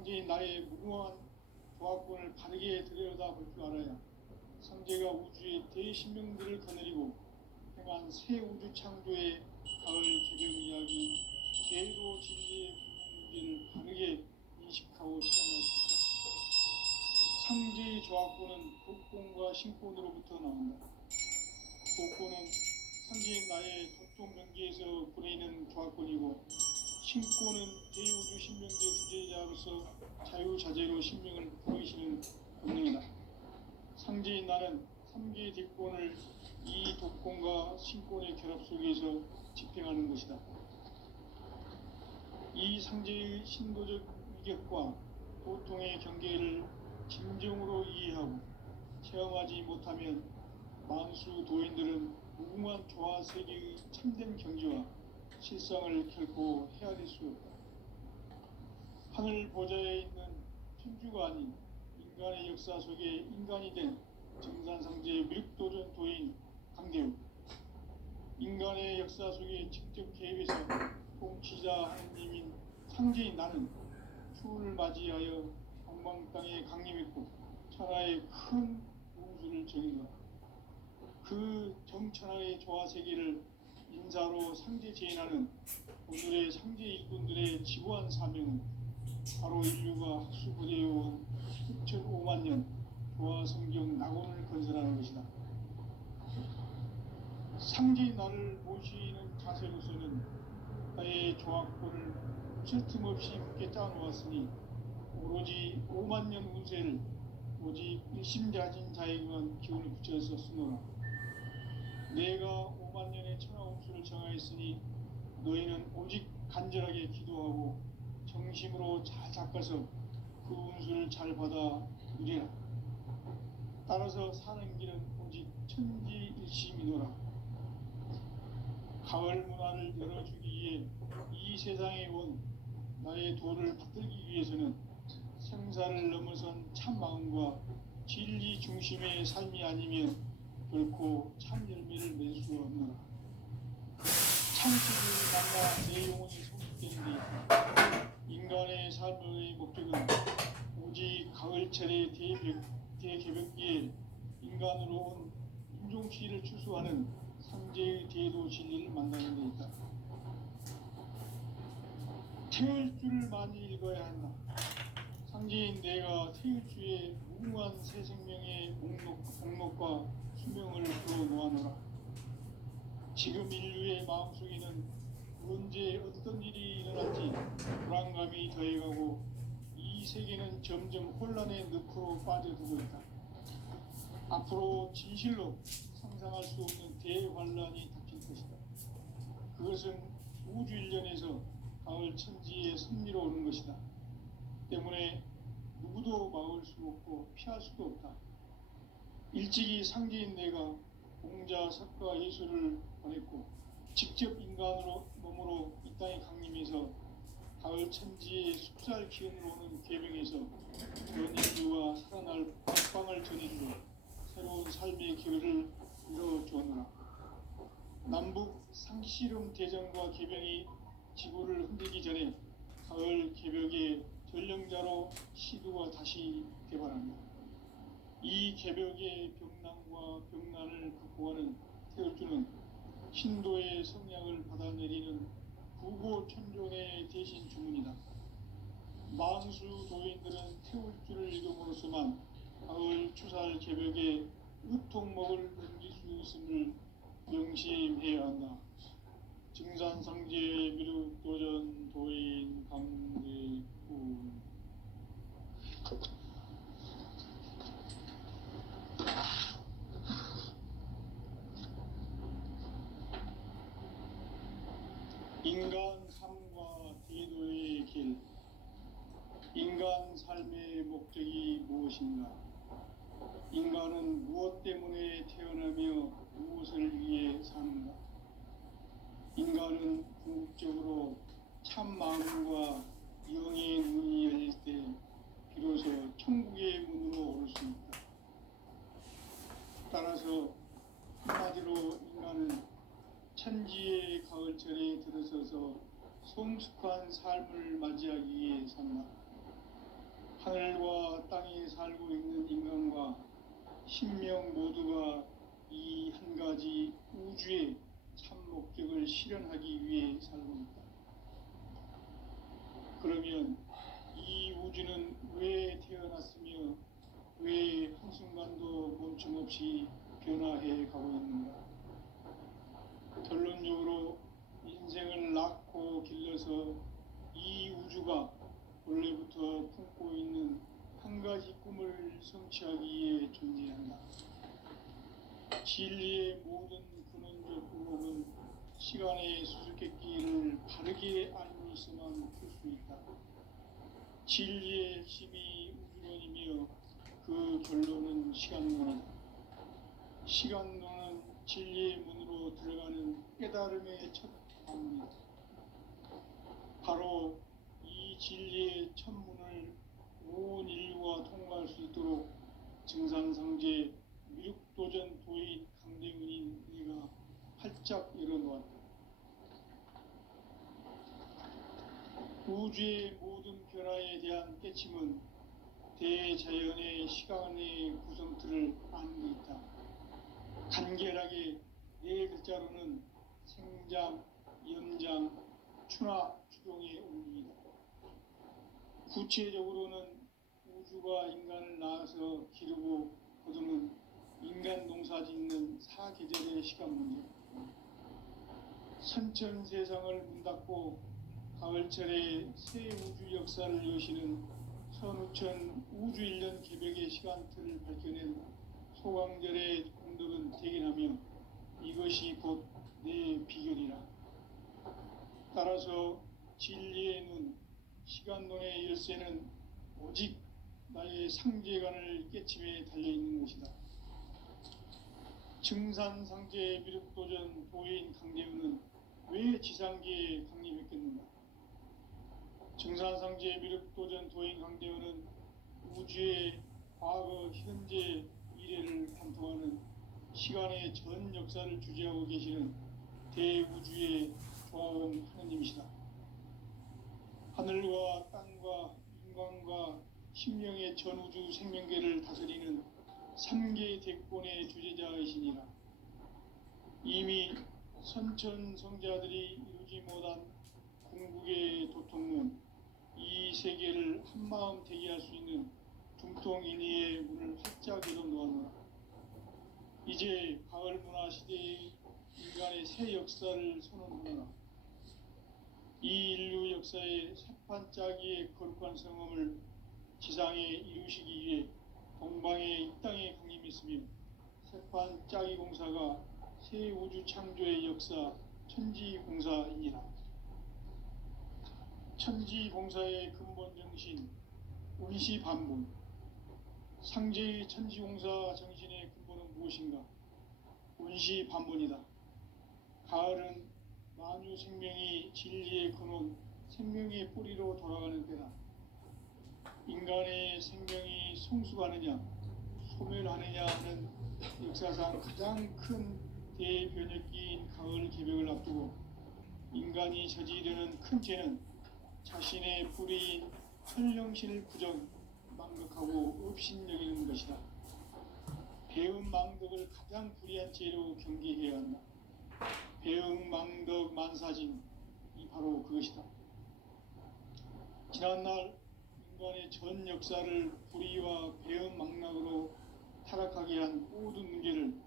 상제인 나의 무궁한 조합권을 바르게 들여다볼 줄 알아야 상제가 우주의 대신명들을 거느리고 행한 새 우주 창조의 가을 개벽 이야기, 제도 진리의 궁극 문제를 바르게 인식하고 체험할 수 있다. 상제의 조합권은 복권과 신권으로부터 나온다. 복권은 상제인 나의 도통 명기에서 보내는 조합권이고, 신권은 대우주 신명계 주제자로서 자유자재로 신명을 부르시는 본능이다. 상제인 나는 3개의 뒷권을 이 독권과 신권의 결합 속에서 집행하는 것이다. 이 상제의 신도적 위격과 고통의 경계를 진정으로 이해하고 체험하지 못하면 만수 도인들은 무궁한 조화 세계의 참된 경지와 실상을 결코 헤아릴 수 없다. 하늘 보좌에 있는 천주가 아닌 인간의 역사 속에 인간이 된 정산상제의 미륵도전 도인 강대우, 인간의 역사 속에 직접 개입해서 통치자 하느님인 상제인 나는 추운을 맞이하여 동방 땅에 강림했고 천하의 큰 우주를 정인다. 그 정천하의 조화세계를 인사로 상제 제인하는 오늘의 상제 일꾼들의 지구한 사명은 바로 인류가 학수고대해온 6,5만 년 조화성경 낙원을 건설하는 것이다. 상제인 나를 모시는 자세로서는 나의 조합권을 쉴 틈 없이 굳게 짜놓았으니 오로지 5만 년 운세를 오직 일심자진 자에게만 기운을 붙여서 쓰노라. 내가 5만 년의 천하 운수를 정하였으니 너희는 오직 간절하게 기도하고 정심으로 잘 닦아서 그 운수를 잘 받아 누리라. 따라서 사는 길은 오직 천지일심이노라. 가을 문화를 열어주기 위해 이 세상에 온 나의 도를 붙들기 위해서는 생사를 넘어선 참 마음과 진리 중심의 삶이 아니면 결코 참 열매를 맺을 수 없노라. 참치를 만나 내 영혼이 성숙되는데 인간의 삶의 목적은 오직 가을철의 대개벽기에 인간으로 온 인종시를 추수하는 상제의 대도 진리를 만나는 데 있다. 태을 줄을 많이 읽어야 한다. 상제인 내가 태을 주의 무궁한 새 생명의 목록과 수명을 풀어놓아노라. 지금 인류의 마음속에는 언제 어떤 일이 일어날지 불안감이 더해가고 이 세계는 점점 혼란의 늪으로 빠져들고 있다. 앞으로 진실로 상상할 수 없는 대환란이 닥칠 것이다. 그것은 우주 일련에서 가을 천지의 섭리로 오는 것이다. 때문에 누구도 막을 수 없고 피할 수도 없다. 일찍이 상제인 내가 공자, 석가, 예수를 보냈고 직접 인간으로 몸으로 이 땅에 강림해서 가을 천지의 숲살 기운으로 오는 계명에서 전 인류와 살아날 각방을 전해주고 새로운 삶의 기회를 이뤄주었노라. 남북 상씨름 대전과 개병이 지구를 흔들기 전에 가을 개벽의 전령자로 시두가 다시 개발합니다. 이 개벽의 병난과 병난을 극복하는 태을주는 신도의 성량을 받아내리는 구고천존의 대신 주문이다. 만수 도인들은 태울주를 읽음으로써만 가을 추살 개벽의 의통목을 넘길 수 있음을 명심해야 한다. 증산상제의 미륵도전 도인 강대훈. 인간 삶과 대도의 길. 인간 삶의 목적이 무엇인가? 인간은 무엇 때문에 태어나며 무엇을 위해 사는가? 인간은 궁극적으로 참 마음과 영의 문이 열릴 때 비로소 천국의 문으로 오를 수 있다. 따라서 한마디로 인간은 천지의 가을철에 들어서서 성숙한 삶을 맞이하기 위해 산다. 신명 모두가 이 한 가지 우주의 참 목적을 실현하기 위해 살고 있다. 그러면 이 우주는 왜 태어났으며 왜 한순간도 멈춤없이 변화해 가고 있는가? 결론적으로 인생을 낳고 길러서 이 우주가 원래부터 품고 있는 한 가지 꿈을 성취하기 위해 존재한다. 진리의 모든 근원적 의혹은 시간의 수수께끼를 바르게 알고 있어만 풀 수 있다. 진리의 핵심이 우주론이며 그 결론은 시간론이다. 시간론은 진리의 문으로 들어가는 깨달음의 첫 방문이다. 바로 이 진리의 첫 문을 온 인류가 통과할 수 있도록 증산성제 미륵도전 도인 강대문인 네가 활짝 열어놓았다. 우주의 모든 변화에 대한 깨침은 대자연의 시간의 구성틀을 아는 데 있다. 간결하게 네 글자로는 생장, 연장, 추나 추동의 원리이다. 구체적으로는 우주가 인간을 낳아서 기르고 거두는 인간 농사 짓는 사계절의 시간 문제, 선천 세상을 문 닫고 가을철에 새 우주 역사를 여시는 선우천 우주 1년 개벽의 시간틀을 밝혀낸 소강절의 공덕은 대견하며 이것이 곧 내 비결이라. 따라서 진리의 눈, 시간론의 열쇠는 오직 나의 상제관을 깨침에 달려있는 것이다. 증산상제 미륵도전 도인 강대우는 왜 지상계에 강림했겠는가? 증산상제 미륵도전 도인 강대우는 우주의 과거, 현재, 미래를 관통하는 시간의 전 역사를 주재하고 계시는 대우주의 조화원 하느님이시다. 하늘과 땅과 인간과 심령의 전우주 생명계를 다스리는 3개 대권의 주제자이시니라. 이미 선천성자들이 이루지 못한 궁극의 도통문, 이 세계를 한마음 대기할 수 있는 중통인의의 문을 활짝 열어놓았노라. 이제 가을 문화 시대의 인간의 새 역사를 선언하노라. 이 인류 역사의 새판짜기의 거룩한 성험을 지상에 이루시기 위해 동방의 이 땅에 강림했으며 새판짜기 공사가 새 우주 창조의 역사 천지공사이니라. 천지공사의 근본 정신 운시반본, 상제의 천지공사 정신의 근본은 무엇인가? 운시반본이다. 가을은 만유 생명이 진리의 근원, 생명의 뿌리로 돌아가는 때다. 인간의 생명이 성숙하느냐, 소멸하느냐 하는 역사상 가장 큰 대변혁기인 가을 개벽을 앞두고 인간이 저지르는 큰 죄는 자신의 뿌리인 현령신을 부정, 망극하고 업신여기는 것이다. 배음 망덕을 가장 불의한 죄로 경계해야 한다. 배음 망덕 만사진, 이 바로 그것이다. 지난날 인간의 전 역사를 불의와 배음 망락으로 타락하게 한 모든 문제를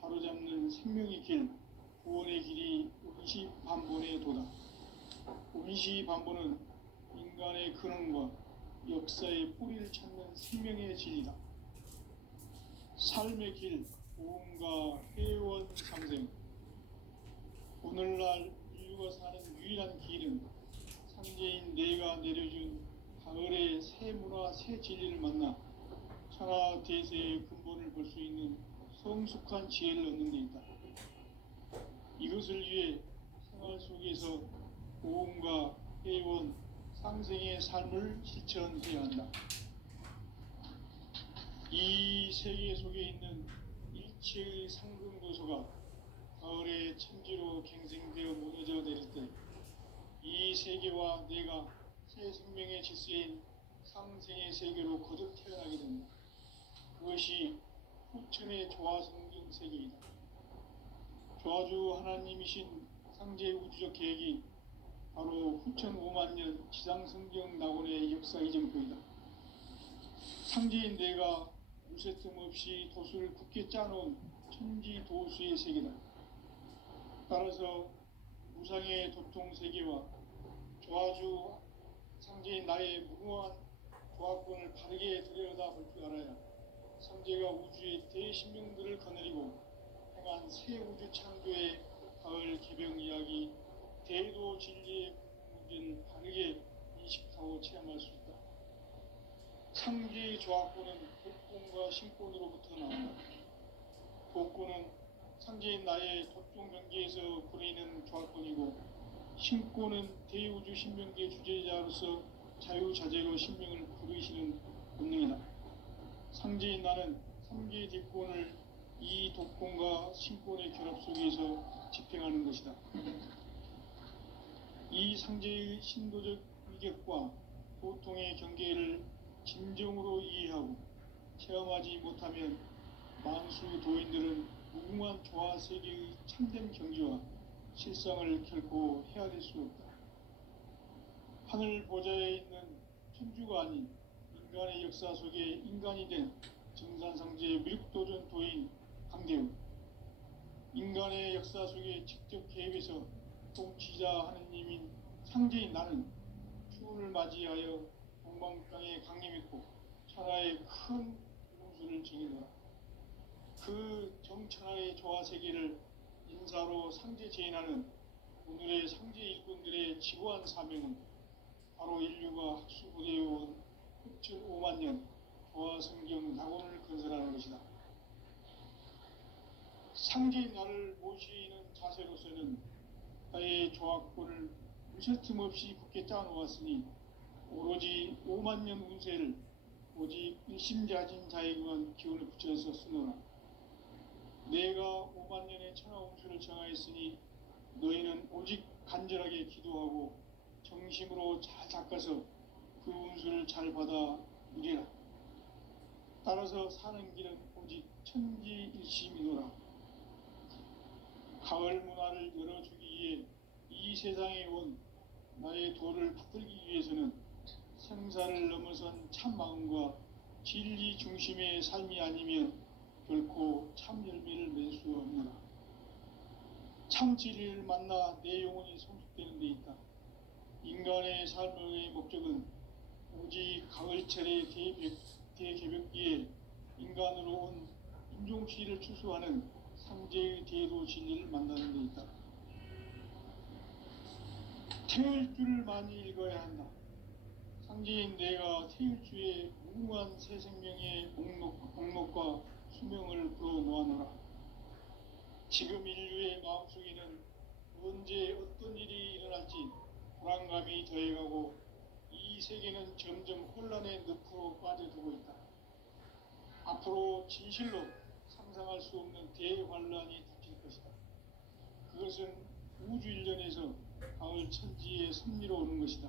바로잡는 생명의 길, 구원의 길이 운시반본의 도다. 운시반본은 인간의 근원과 역사의 뿌리를 찾는 생명의 진리다. 삶의 길, 보험과 회원 상생. 오늘날 인류가 사는 유일한 길은 상제인 내가 내려준 가을의 새 문화, 새 진리를 만나 천하 대세의 근본을 볼 수 있는 성숙한 지혜를 얻는 데 있다. 이것을 위해 생활 속에서 보험과 회원, 상생의 삶을 실천해야 한다. 이 세계 속에 있는 일체의 상승도소가 가을의 천지로 갱생되어 무너져 내릴 때 이 세계와 내가 새 생명의 질서인 상생의 세계로 거듭 태어나게 된다. 그것이 후천의 조화성경 세계이다. 조화주 하나님이신 상제 우주적 계획이 바로 후천 5만 년 지상성경 낙원의 역사 이정표이다. 상제인 내가 무쇠틈 없이 도수를 굳게 짜놓은 천지 도수의 세계다. 따라서 무상의 도통 세계와 조화주 상제인 나의 무궁한 조화권을 바르게 들여다볼 줄 알아야 상제가 우주의 대신명들을 거느리고 행한 새 우주 창조의 가을 개병 이야기, 대도 진리의 문제를 바르게 인식하고 체험할 수 있다. 상제의 조화권은 독권과 신권으로부터 나온다. 독권은 상제인 나의 독종 경계에서 부리는 조화권이고, 신권은 대우주 신명계 주제자로서 자유자재로 신명을 부르시는 본능이다. 상제인 나는 3개의 뒷권을 이 독권과 신권의 결합 속에서 집행하는 것이다. 이 상제의 신도적 위격과 도통의 경계를 진정으로 이해하고 체험하지 못하면 만수 도인들은 무궁한 조화 세계의 참된 경지와 실상을 결코 헤아릴 수 없다. 하늘 보좌에 있는 천주가 아닌 인간의 역사 속에 인간이 된 정산상제의 밀도전 도인 강대우, 인간의 역사 속에 직접 개입해서 통치자 하느님인 상제인 나는 추운을 맞이하여 동방땅에 강림했고 천하의 큰 운수를 지니노라. 그 정천하의 조화세계를 인사로 상제 제인하는 오늘의 상제 일꾼들의 지구한 사명은 바로 인류가 학수부대해온 후천 5만 년 조화성경 낙원을 건설하는 것이다. 상제인 나를 모시는 자세로서는 나의 조화권을 무쇠틈 없이 굳게 짜놓았으니 오로지 5만 년 운세를 오직 일심자진 자에게만 기운을 붙여서 쓰노라. 내가 5만 년의 천하 운수를 정하였으니 너희는 오직 간절하게 기도하고 정심으로 잘 닦아서 그 운수를 잘 받아 누리라. 따라서 사는 길은 오직 천지일심이노라. 가을 문화를 열어주기 위해 이 세상에 온 나의 도를 붙들기 위해서는 생사를 넘어선 참 마음과 진리 중심의 삶이 아니면 결코 참 열매를 맺을 수 없노라. 참 진리를 만나 내 영혼이 성숙되는 데 있다. 인간의 삶의 목적은 오직 가을철의 대개벽기에 인간으로 온 인종시를 추수하는 상제의 대도 진리를 만나는 데 있다. 태을 줄을 많이 읽어야 한다. 상제인 내가 태일주의 무궁한 새 생명의 목록과 수명을 불어놓아노라. 지금 인류의 마음속에는 언제 어떤 일이 일어날지 불안감이 더해가고 이 세계는 점점 혼란의 늪으로 빠져들고 있다. 앞으로 진실로 상상할 수 없는 대환란이 닥칠 것이다. 그것은 우주 일련에서 가을 천지의 섭리로 오는 것이다.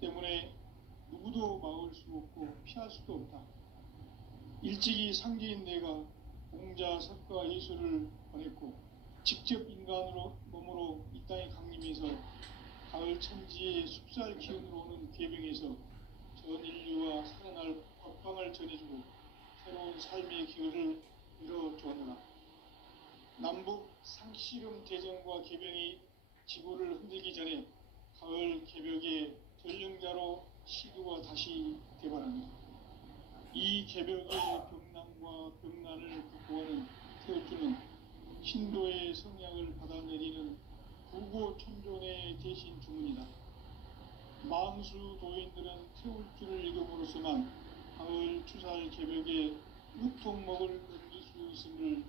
때문에 누구도 막을 수 없고 피할 수도 없다. 일찍이 상제인 내가 공자, 석가, 예수를 보냈고 직접 인간으로 몸으로 이 땅에 강림해서 가을 천지의 숲살 기운으로 오는 계병에서 전 인류와 살아날 법방을 전해주고 새로운 삶의 기회를 이뤄주었노라. 남북 상씨름 대전과 계병이 지구를 흔들기 전에 가을 개벽의 전령자로 시두가 다시 대발합니다. 이 개벽의 병난과 병난을 극복하는 태울주는 신도의 성약을 받아내리는 부고천존의 대신 주문이다. 만수 도인들은 태울주를 읽음으로써만 가을 추살 개벽의 유통목을 넘길 수 있음을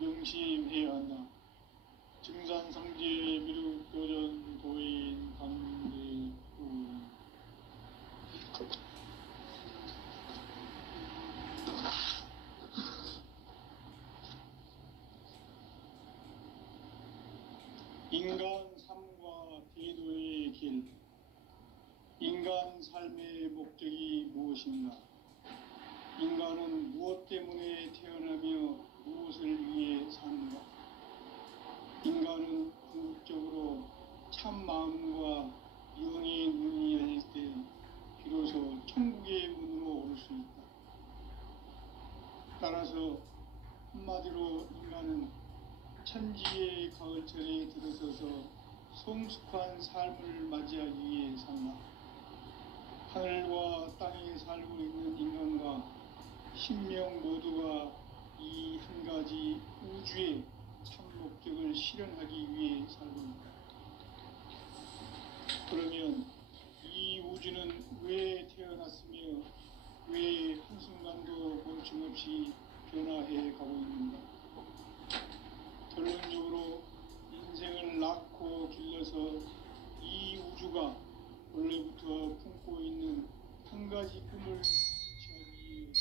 명심해야 한다. 증산상제의 미륵도전 도인 강대우. 인간 삶과 대도의 길. 인간 삶의 목적이 무엇인가? 인간은 무엇 때문에 태어나게 참 마음과 영의 문이 열릴 때 비로소 천국의 문으로 올 수 있다. 따라서 한마디로 인간은 천지의 가을철에 들어서서 성숙한 삶을 맞이하기 위해 산다. 하늘과 땅에 살고 있는 인간과 신명 모두가 이 한 가지 우주의 참 목적을 실현하기 위해 살고 있다. 그러면 이 우주는 왜 태어났으며 왜 한순간도 멈춤없이 변화해 가고 있는가? 결론적으로 인생을 낳고 길러서 이 우주가 원래부터 품고 있는 한 가지 꿈을 성취하기 위해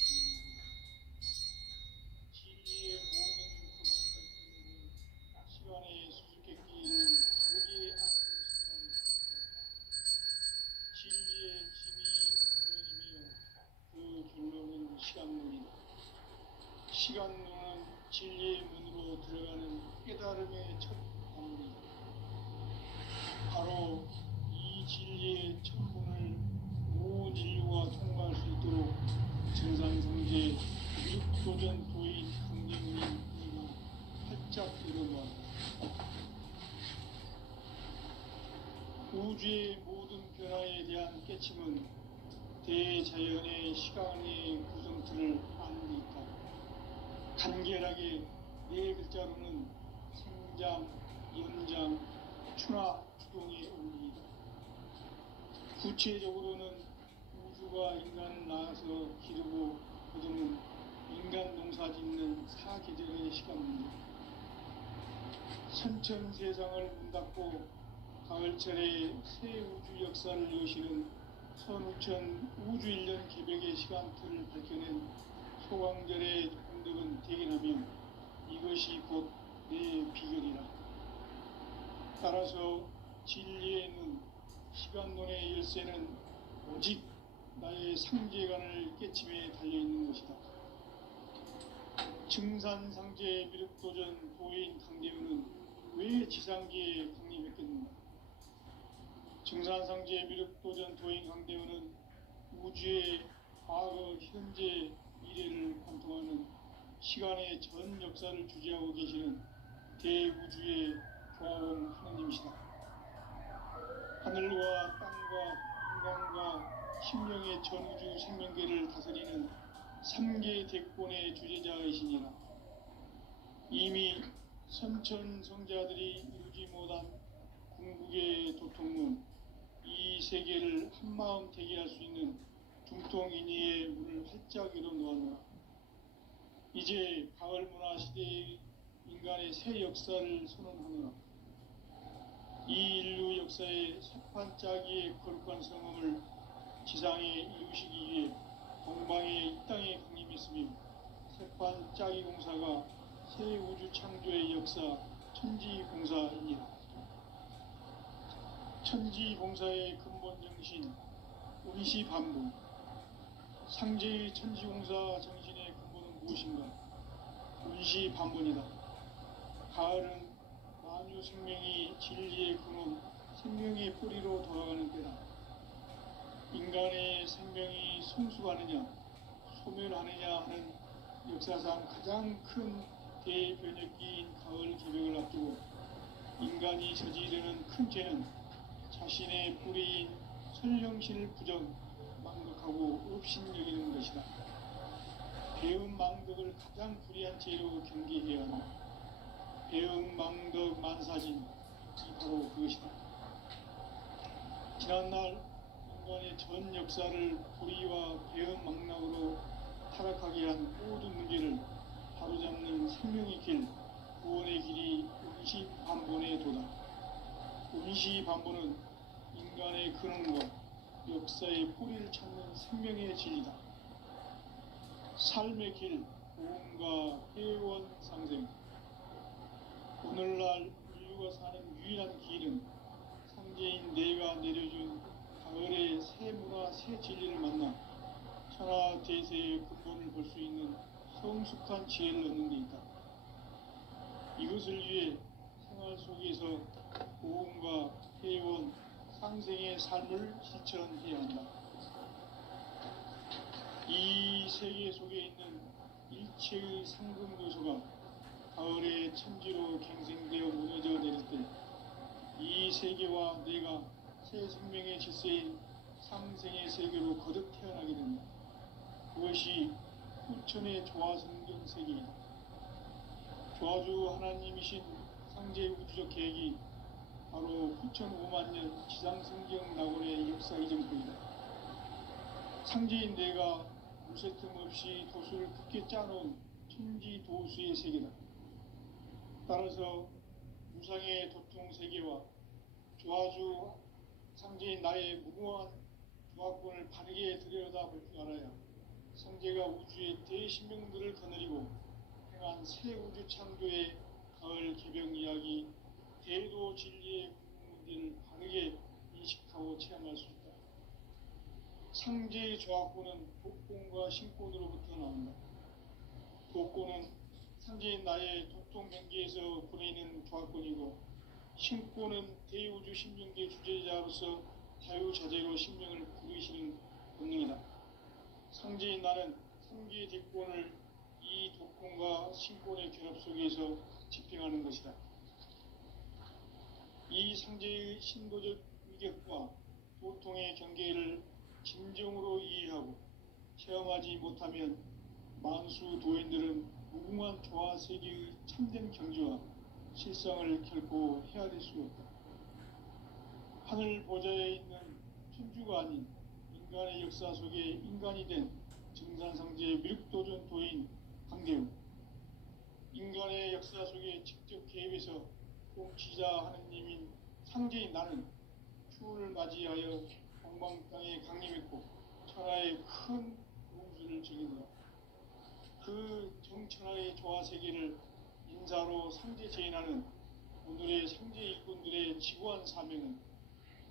진리의 모든 금을 시간의 수수께끼를 다르게 아는 진리의 힘이 근원이며 그 결론은 시간론이다. 시간론은 진리의 문으로 들어가는 깨달음의 첫 단문이다. 바로 이 진리의 첫 문을 온 인류가 통과할 수 있도록 정상성제 육도전 도인 강림이 활짝 일어났다. 우주의 모든 변화에 대한 깨침은 대자연의 시간의 구성틀을 아는 데 있다. 간결하게 네 글자로는 생장, 연장, 추나 추동의 원리이다. 구체적으로는 우주가 인간을 낳아서 기르고 거두는 인간 농사 짓는 사계절의 시간 문제. 선천 세상을 문 닫고 가을철에 새 우주 역사를 여시는 선우천 우주 1년 개벽의 시간틀을 밝혀낸 소강절의 공덕은 대견하며 이것이 곧 내 비결이라. 따라서 진리의 눈, 시간론의 열쇠는 오직 나의 상제관을 깨침에 달려있는 것이다. 증산상제 미륵도전 도인 강대우는 왜 지상계에 강림했겠는가? 증산상제 미륵도전 도인 강대우는 우주의 과거, 현재, 미래를 관통하는 시간의 전 역사를 주재하고 계시는 대우주의 조화원 하느님이시다. 하늘과 땅과 인간과 심령의 전우주 생명계를 다스리는 3계 대권의 주재자이시니라. 이미 선천성자들이 이루지 못한 궁극의 도통문, 이 세계를 한마음 되게 할 수 있는 중통인의의 문을 활짝 열어놓았노라. 이제 가을 문화 시대의 인간의 새 역사를 선언하노라. 이 인류 역사의 새판짜기의 거룩한 성음을 지상에 이루시기 위해 동방의 이 땅에 강림했으며 새판짜기 공사가 새 우주 창조의 역사 천지공사입니다. 천지공사의 근본 정신 운시반복. 상제의 천지공사 정신의 근본은 무엇인가? 운시반복이다. 가을은 만유 생명이 진리의 근원, 생명의 뿌리로 돌아가는 때다. 인간의 생명이 성숙하느냐, 소멸하느냐 하는 역사상 가장 큰 대변혁기인 가을 개벽을 앞두고 인간이 저지르는 큰 죄는 자신의 뿌리인 설령신을 부정, 망덕하고 업신여기는 것이다. 배움 망덕을 가장 불의한 죄로 경계해야 한다. 배움 망덕 만사진, 바로 그것이다. 지난날 인간의 전 역사를 불의와 배움 망락으로 타락하게 한 모든 문제를 바로잡는 생명의 길, 구원의 길이 운시반본의 도다. 운시반본은 인간의 근원과 역사의 뿌리를 찾는 생명의 진리다. 삶의 길, 보험과 회원 상생. 오늘날 인류가 사는 유일한 길은 상제인 내가 내려준 가을의 새 문화, 새 진리를 만나 천하 대세의 근본을 볼 수 있는 성숙한 지혜를 얻는 데 있다. 이것을 위해 생활 속에서 고음과 해온 상생의 삶을 실천해야 한다. 이 세계 속에 있는 일체의 상금 요소가 가을의 천지로 갱생되어 무너져 내릴 때 이 세계와 내가 새 생명의 질서인 상생의 세계로 거듭 태어나게 된다. 그것이 후천의 조화성경 세계이다. 조화주 하나님이신 상제 우주적 계획이 바로 후천 5만 년 지상성경 낙원의 역사 이전부이다. 상제인 내가 무쇠틈 없이 도수를 굳게 짜놓은 천지 도수의 세계다. 따라서 무상의 도통 세계와 조화주 상제인 나의 무궁한 조화권을 바르게 들여다볼 줄 알아야 상제가 우주의 대신명들을 거느리고 행한 새 우주 창조의 가을 개병 이야기, 대도 진리의 문제를 바르게 인식하고 체험할 수 있다. 상제의 조화권은 독권과 신권으로부터 나온다. 독권은 상제인 나의 도통 경계에서 보내는 조화권이고, 신권은 대우주 신명계 주제자로서 자유자재로 신명을 부르시는 본능이다. 상제인 나는 상계의 대권을 이 독권과 신권의 결합 속에서 집행하는 것이다. 이 상제의 신도적 위격과 도통의 경계를 진정으로 이해하고 체험하지 못하면 만수 도인들은 무궁한 조화 세계의 참된 경지와 실상을 결코 헤아릴 수 없다. 하늘 보좌에 있는 천주가 아닌 인간의 역사 속에 인간이 된 증산상제의 미륵도전 도인 강대우, 인간의 역사 속에 직접 개입해서 통치자 하느님인 상제인 나는 추운을 맞이하여 동방 땅에 강림했고 천하의 큰 공주를 즐긴다. 그 정천하의 조화 세계를 인사로 상제 제인하는 오늘의 상제 일꾼들의 지구한 사명은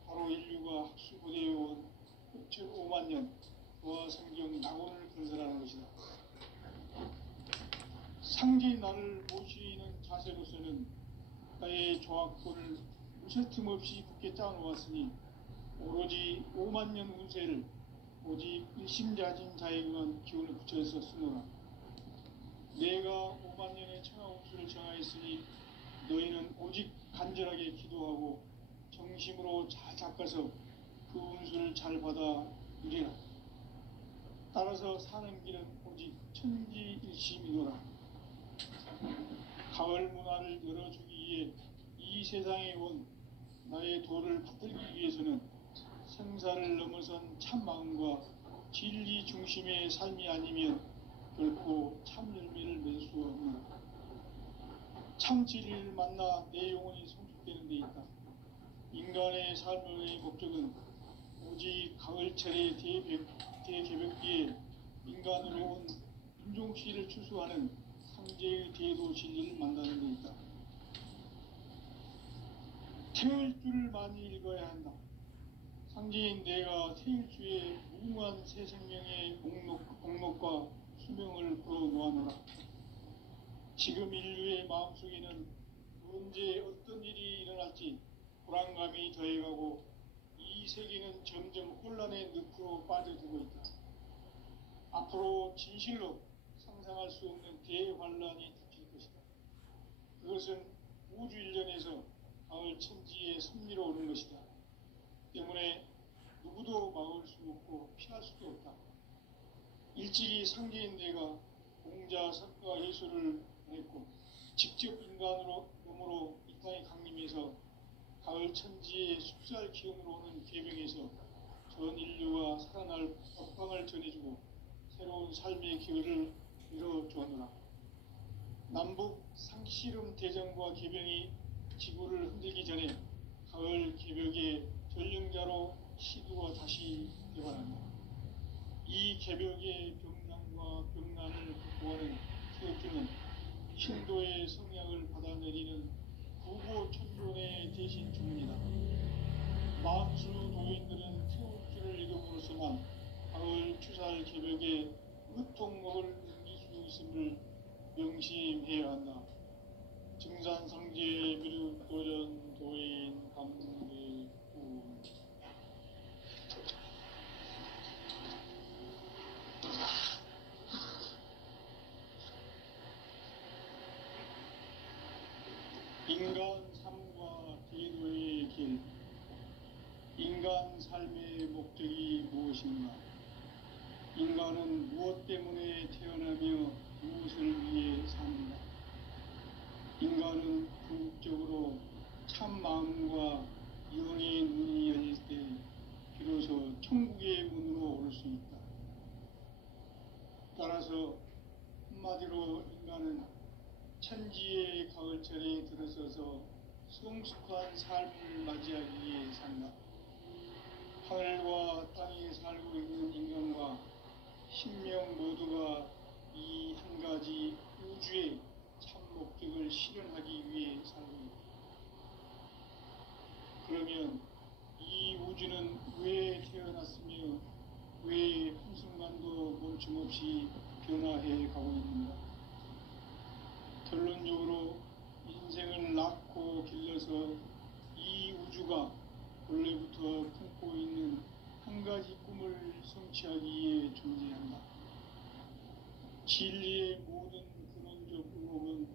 바로 인류가 학수고대해온 5만 년 조화 성경 낙원을 건설하는 것이다. 상제인 나를 모시는 자세로서는 나의 조화권을 무쇠틈 없이 굳게 짜놓았으니 오로지 5만 년 운세를 오직 일심자진 자에게만 기운을 붙여서 쓰노라. 내가 5만 년의 천하 운수를 정하였으니 너희는 오직 간절하게 기도하고 정심으로 잘 닦아서 그 운수를 잘 받아 누리라. 따라서 사는 길은 오직 천지일심이노라. 가을 문화를 열어주기 위해 이 세상에 온 나의 도를 붙들기 위해서는 생사를 넘어선 참 마음과 진리 중심의 삶이 아니면 결코 참 열매를 맺을 수 없노라. 참 진리를 만나 내 영혼이 성숙되는 데 있다. 인간의 삶의 목적은 오직 가을철의 대개벽기에 인간으로 온 인종씨를 추수하는 상제의 대도 진리를 만나는 데 있다. 태일주를 많이 읽어야 한다. 상제인 내가 태일주의 무궁한 새 생명의 목록과 수명을 풀어놓아노라. 지금 인류의 마음속에는 언제 어떤 일이 일어날지 불안감이 더해가고 이 세계는 점점 혼란의 늪으로 빠져들고 있다. 앞으로 진실로 상상할 수 없는 대환란이 닥칠 것이다. 그것은 우주 일련에서 가을 천지에 섭리로 오는 것이다. 때문에 누구도 막을 수 없고 피할 수도 없다. 일찍이 상제인 내가 공자, 석가, 예수를 보냈고 직접 인간으로 몸으로 이 땅에 강림해서 가을 천지의 숲살 기운으로 오는 계명에서 전 인류가 살아날 법방을 전해주고 새로운 삶의 기회를 이뤄주었노라. 남북 상씨름 대전과 계병이 지구를 흔들기 전에 가을 개벽의 전령자로 시도가 다시 개발한다. 이 개벽의 병난과 병난을 극복하는 태극기는 신도의 성향을 받아내리는 구고천존의 대신 주문이다. 만수 도인들은 태극기를 읽음으로써만 가을 추살 개벽의 의통목을 넘길 수 있음을 명심해야 한다. 증산상제의 미륵도전 도인 감리군 인간 삶과 기도의 길. 인간 삶의 목적이 무엇인가? 인간은 무엇 때문에 태어나며 무엇을 위해 삽니다. 인간은 궁극적으로 참 마음과 영의 눈이 열릴 때 비로소 천국의 문으로 올 수 있다. 따라서 한마디로 인간은 천지의 가을철에 들어서서 성숙한 삶을 맞이하기 위해 산다. 하늘과 땅에 살고 있는 인간과 신명 모두가 이 한 가지 우주의 참 목적을 실현하기 위해 살고 있다. 그러면 이 우주는 왜 태어났으며 왜 한순간도 멈춤없이 변화해 가고 있는가? 결론적으로 인생을 낳고 길러서 이 우주가 원래부터 품고 있는 한 가지 꿈을 성취하기 위해 존재한다. 진리의 모든 근원적 의혹은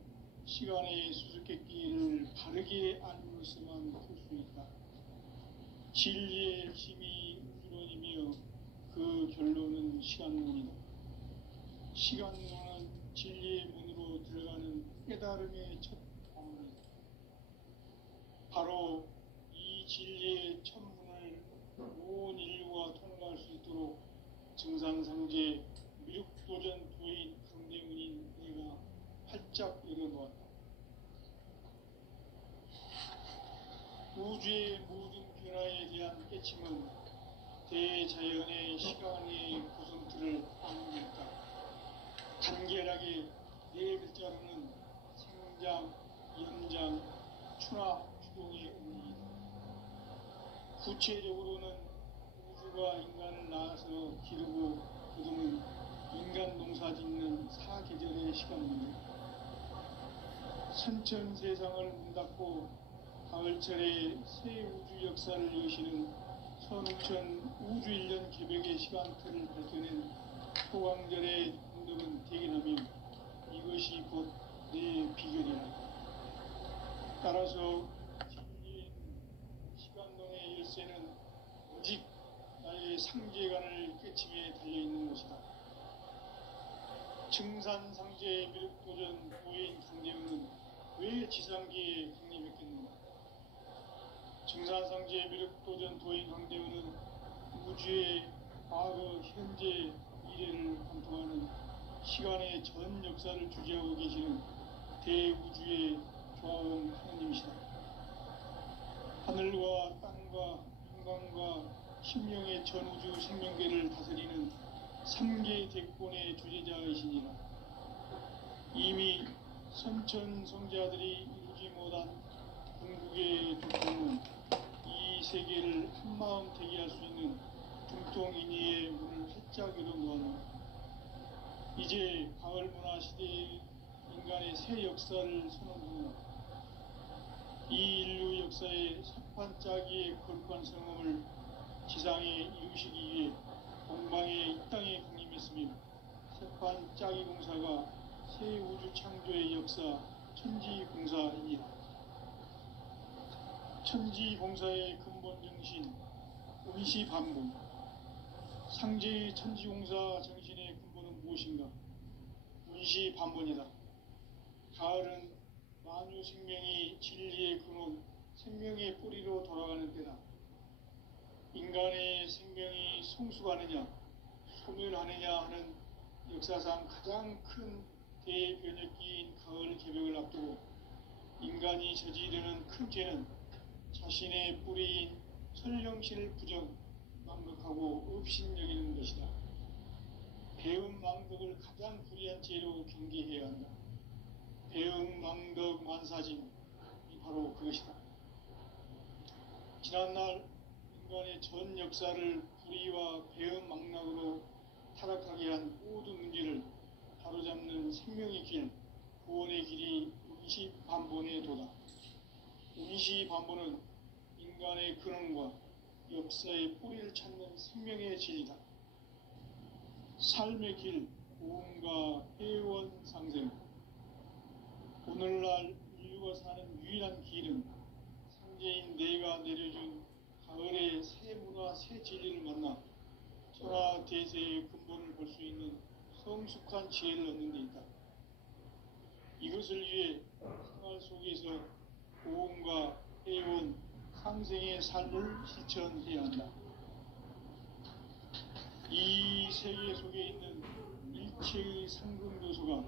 시간의 수수께끼를 바르게 알므로서만 풀 수 있다. 진리의 핵심이 우주론이며 그 결론은 시간론이다. 시간론은 진리의 문으로 들어가는 깨달음의 첫 방문이다. 바로 이 진리의 첫문을 온 인류가 통과할 수 있도록 증상상제 미륵도전 도인 강대문인 내가 활짝 열어놓았다. 우주의 모든 변화에 대한 깨침은 대자연의 시간의 구성틀을 아닙니까? 간결하게 네 글자로는 생장, 연장, 추나 추동의 의미이다. 구체적으로는 우주가 인간을 낳아서 기르고 거두는 인간 농사 짓는 사계절의 시간입니다. 선천 세상을 문 닫고 가을철에 새 우주 역사를 여시는 선우천 우주 1년 개벽의 시간틀을 밝혀낸 소강절의 공덕은 대견하며 이것이 곧 내 비결이라. 따라서 진리의 시간론의 열쇠는 오직 나의 상제관을 깨침에 달려있는 것이다. 증산상제 미륵도전 도인 강대문은 왜 지상계에 강림했겠는가? 증산상제 미륵도전 도인 강대문은 우주의 과거, 현재, 미래를 관통하는 시간의 전 역사를 주재하고 계시는 대우주의 조화원 하느님이시다. 하늘과 땅과 한강과 심령의 전우주 생명계를 다스리는 3개 대권의 주제자이시니라. 이미 선천성자들이 이루지 못한 궁극의 두통은 이 세계를 한마음 대기할 수 있는 중통인의의 문을 활짝 열어놓았노라. 이제 가을 문화 시대의 인간의 새 역사를 선언하노라. 이 인류 역사의 석판짜기의 거룩한 성험을 지상에 이루시기 위해 공방에 이 땅에 강림했으며 석판짜기 공사가 새 우주 창조의 역사 천지공사이니라. 천지공사의 근본 정신 운시반복. 상제의 천지공사 정신의 근본은 무엇인가? 운시반복이다. 가을은 만유 생명이 진리의 근원, 생명의 뿌리로 돌아가는 때다. 인간의 생명이 성숙하느냐, 소멸하느냐 하는 역사상 가장 큰 대변혁기인 가을 개벽을 앞두고 인간이 저지르는 큰 죄는 자신의 뿌리인 설령신을 부정, 망극하고 업신여기는 것이다. 배움 망덕을 가장 불의한 죄로 경계해야 한다. 배움 망덕 만사진이 바로 그것이다. 지난날 인간의 전 역사를 불의와 배움 망락으로 타락하게 한 모든 문제를 바로잡는 생명의 길, 구원의 길이 운시반본의 도다. 임시반보는 인간의 근원과 역사의 뿌리를 찾는 생명의 진리다. 삶의 길, 고음과 회원 상생. 오늘날 인류가 사는 유일한 길은 상제인 내가 내려준 가을의 새 문화, 새 진리를 만나 천하 대세의 근본을 볼 수 있는 성숙한 지혜를 얻는 데 있다. 이것을 위해 생활 속에서 고음과 회원, 상생의 삶을 실천해야 한다. 이 세계 속에 있는 일체의 상금 요소가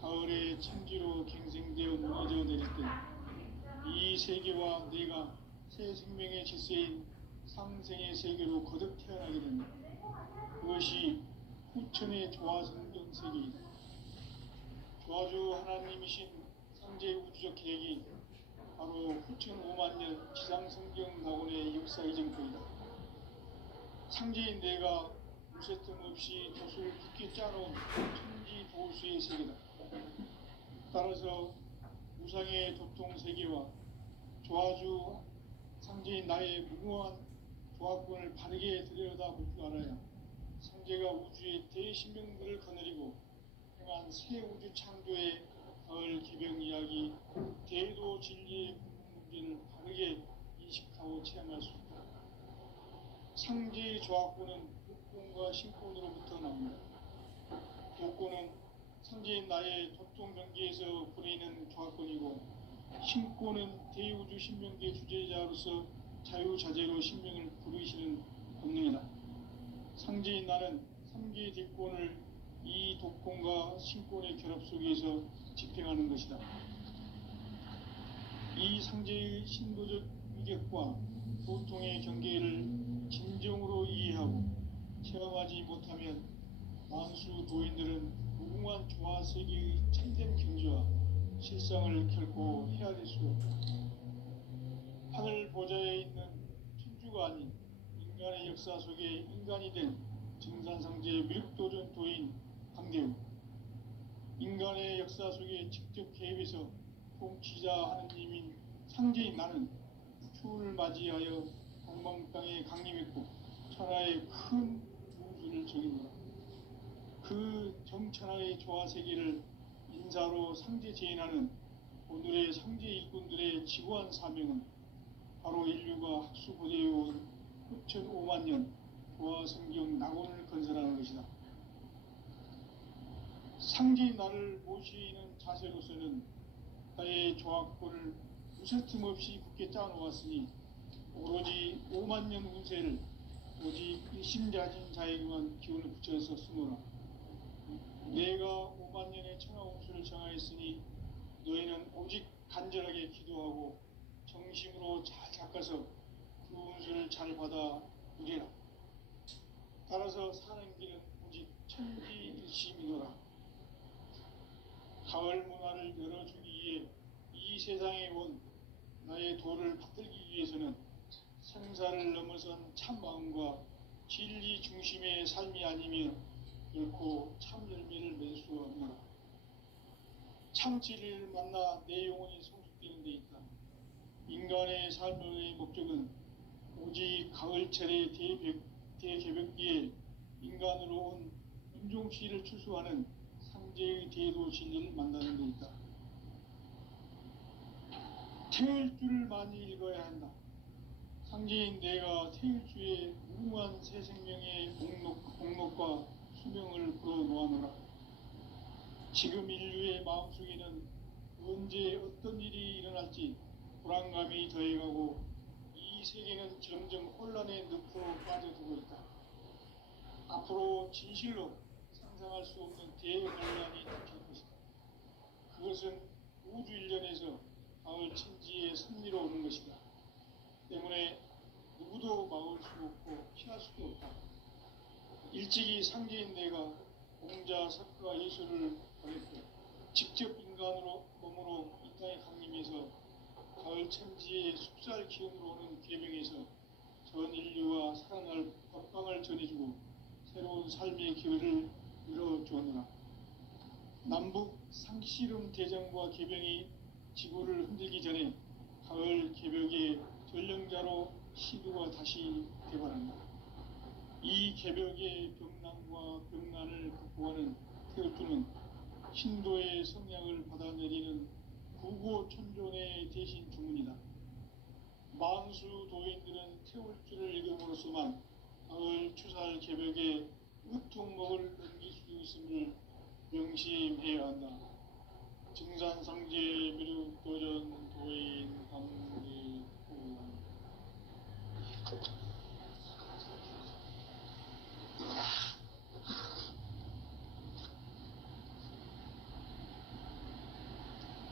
가을의 천지로 갱생되어 무너져 내릴 때 이 세계와 내가 새 생명의 질서인 상생의 세계로 거듭 태어나게 된다. 그것이 후천의 조화성경 세계이다. 조화주 하나님이신 상제 우주적 계획이 바로 후천 5만 년 지상성경 낙원의 역사 이전거이다. 상제인 내가 무쇠 틈 없이 돛을 굳게 짜놓은 천지 도수의 세계다. 따라서 무상의 도통 세계와 조화주 상제인 나의 무궁한 조화권을 바르게 들여다볼 줄 알아야 상제가 우주의 대신명들을 거느리고 행한 새 우주 창조의 가을 기병 이야기, 대도 진리의 문제를 바르게 인식하고 체험할 수 있다. 상제의 조화권은 복권과 신권으로부터 나옵니다. 복권은 상제인 나의 도통 경계에서 부리는 조화권이고, 신권은 대우주 신명계 주제자로서 자유자재로 신명을 부르시는 본능이다. 상제인 나는 3개의 뒷권을 이 독권과 신권의 결합 속에서 집행하는 것이다. 이 상제의 신도적 위격과 도통의 경계를 진정으로 이해하고 체험하지 못하면 만수 도인들은 무궁한 조화세계의 참된 경지와 실상을 결코 헤아릴 수 없다. 하늘 보좌에 있는 천주가 아닌 인간의 역사 속에 인간이 된 증산상제 밀도전 도인 강대우, 인간의 역사 속에 직접 개입해서 통치자 하느님인 상제인 나는 추운을 맞이하여 동방 땅에 강림했고 천하의 큰 우주를 정의노라. 그 정천하의 조화세계를 인사로 상제 제인하는 오늘의 상제 일꾼들의 지구한 사명은 바로 인류가 학수고대해온 후천 5만 년 조화성경 낙원을 건설하는 것이다. 상제인 나를 모시는 자세로서는 나의 조화권을 무쇠틈 없이 굳게 짜놓았으니 오로지 5만 년 운세를 오직 일심자진 자에게만 기운을 붙여서 쓰노라. 내가 5만 년의 천하 운수를 정하였으니 너희는 오직 간절하게 기도하고 정심으로 잘 닦아서 그 운수를 잘 받아 누리라. 따라서 사는 길은 오직 천지일심이노라. 가을 문화를 열어주기 위해 이 세상에 온 나의 도를 받들기 위해서는 생사를 넘어선 참마음과 진리 중심의 삶이 아니면 결코 참 열매를 맺을 수 없노라. 참 진리를 만나 내 영혼이 성숙되는 데 있다. 인간의 삶의 목적은 오직 가을철의 대개벽기에 인간으로 온 윤종씨를 추수하는 상제의 대도 진리를 만나는 데 있다. 태일주를 많이 읽어야 한다. 상제인 내가 태일주의 무궁한 새 생명의 목록과 수명을 불어놓아노라. 지금 인류의 마음속에는 언제 어떤 일이 일어날지 불안감이 더해가고 이 세계는 점점 혼란의 늪으로 빠져들고 있다. 앞으로 진실로 상상할 수 없는 대혼란이 닥칠 것이다. 그것은 우주 일련에서 가을 천지의 섭리로 오는 것이다. 때문에 누구도 막을 수 없고 피할 수도 없다. 일찍이 상제인 내가 공자, 석가, 예수를 보냈고 직접 인간으로 몸으로 이 땅에 강림해서 가을 천지의 숲살 기운으로 오는 계명에서 전 인류와 살아날 법방을 전해주고 새로운 삶의 기회를 열어주었노라. 남북 상씨름 대전과 계병이 지구를 흔들기 전에 가을 개벽의 전령자로 시두가 다시 개발한다. 이 개벽의 벽난과 벽난을 극복하는 태울주는 신도의 성량을 받아내리는 구고천존의 대신 주문이다. 만수 도인들은 태울주를 읽음으로써만 가을 추살 개벽의 으통목을 넘길 수 있음을 명심해야 한다. 증산상제 미륵도전 도인 강대구.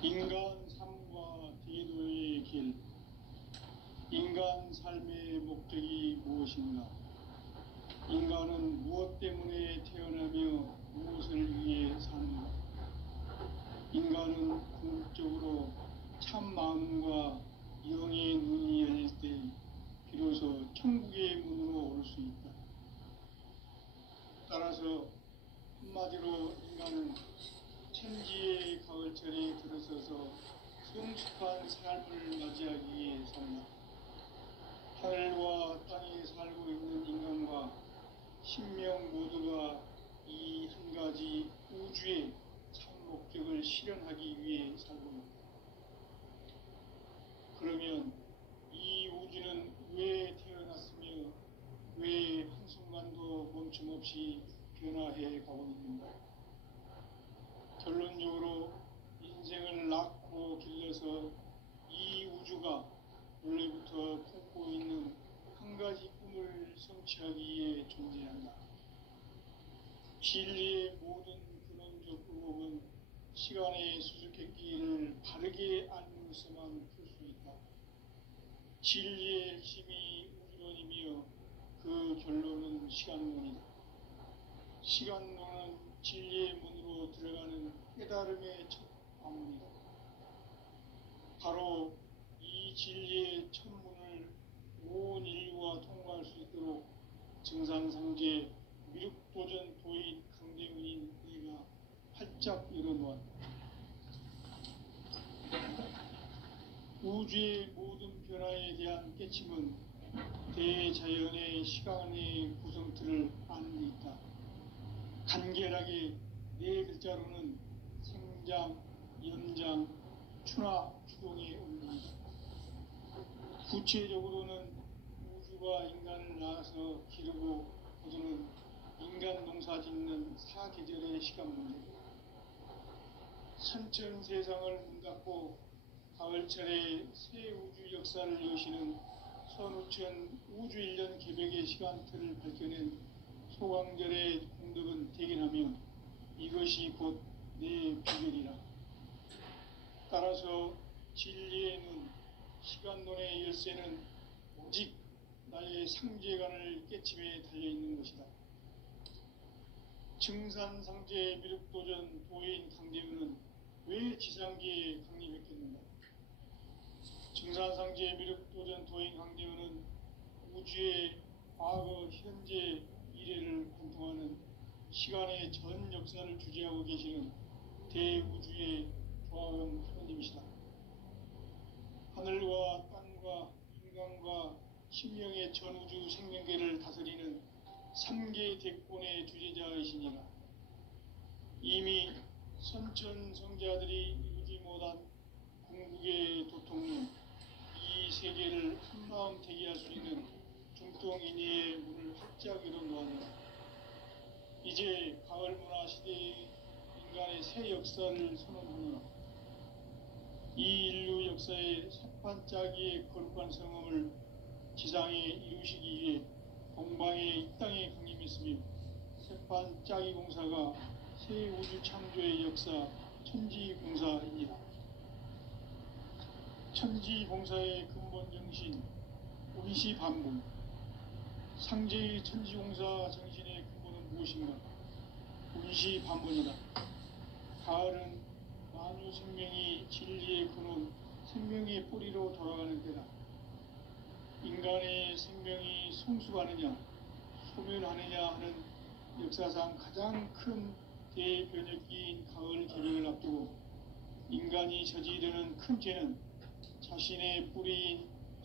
인간 삶과 대도의 길. 인간 삶의 목적이 무엇인가? 인간은 무엇 때문에 태어나며 무엇을 위해 사는가? 인간은 궁극적으로 참 마음과 영의 눈이 열릴 때 비로소 천국의 문으로 올 수 있다. 따라서 한마디로 인간은 천지의 가을철에 들어서서 성숙한 삶을 맞이하기 위해 산다. 하늘과 땅에 살고 있는 인간과 신명 모두가 이 한 가지 우주의 참 목적을 실현하기 위해 살고 있다. 그러면 이 우주는 왜 태어났으며 왜 한순간도 멈춤없이 변화해 가고 있는가? 결론적으로 인생을 낳고 길러서 이 우주가 원래부터 품고 있는 한 가지 꿈을 성취하기 위해 존재한다. 진리의 모든 근원적 의혹은 시간의 수수께끼를 바르게 알므로서만 풀 수 있다. 진리의 핵심이 우주론이며 그 결론은 시간론이다. 시간론은 진리의 문으로 들어가는 깨달음의 첫 방문이다. 바로 이 진리의 첫 문을 온 인류가 통과할 수 있도록 증산상제 미륵도전 도인 강대훈인 내가 활짝 열어놓았다. 우주의 모든 변화에 대한 깨침은 대자연의 시간의 구성틀을 아는 데 있다. 간결하게 네 글자로는 생장, 연장, 추나 추동의 원리이다. 구체적으로는 우주가 인간을 낳아서 기르고 거두는 인간 농사 짓는 사계절의 시간 문제다. 선천 세상을 문 닫고 가을철에 새 우주 역사를 여시는 선우천 우주 1년 개벽의 시간틀을 밝혀낸 소강절의 공덕은 대견하며 이것이 곧 내 비결이라. 따라서 진리의 눈, 시간론의 열쇠는 오직 나의 상제관을 깨침에 달려있는 것이다. 증산상제 미륵도전 도인 강대훈은 왜 지상계에 강림했겠는가? 증산상제 미륵도전 도인 강대훈은 우주의 과거, 현재, 미래를 관통하는 시간의 전 역사를 주재하고 계시는 대우주의 조화음 하느님이시다. 하늘과 땅과 인간과 신명의 전우주 생명계를 다스리는 3개 대권의 주재자이시니라. 이미 선천성자들이 이루지 못한 궁극의 도통론, 이 세계를 한마음 대기할 수 있는 중동인의의 문을 활짝 열어놓았다. 이제 가을 문화 시대의 인간의 새 역사를 선언하노라. 이 인류 역사의 새반짝이의 거룩한 성음을 지상에 이루시기 위해 동방의 이 땅에 강림했으며 새반짝이 공사가 새 우주 창조의 역사 천지공사입니다. 천지공사의 근본 정신 운시반복. 상제의 천지공사 정신의 근본은 무엇인가? 운시반복이다. 가을은 만유 생명이 진리의 근원, 생명의 뿌리로 돌아가는 때다. 인간의 생명이 성숙하느냐, 소멸하느냐 하는 역사상 가장 큰 대변혁기인 가을 개벽을 앞두고 인간이 저지르는 큰 죄는 자신의 뿌리인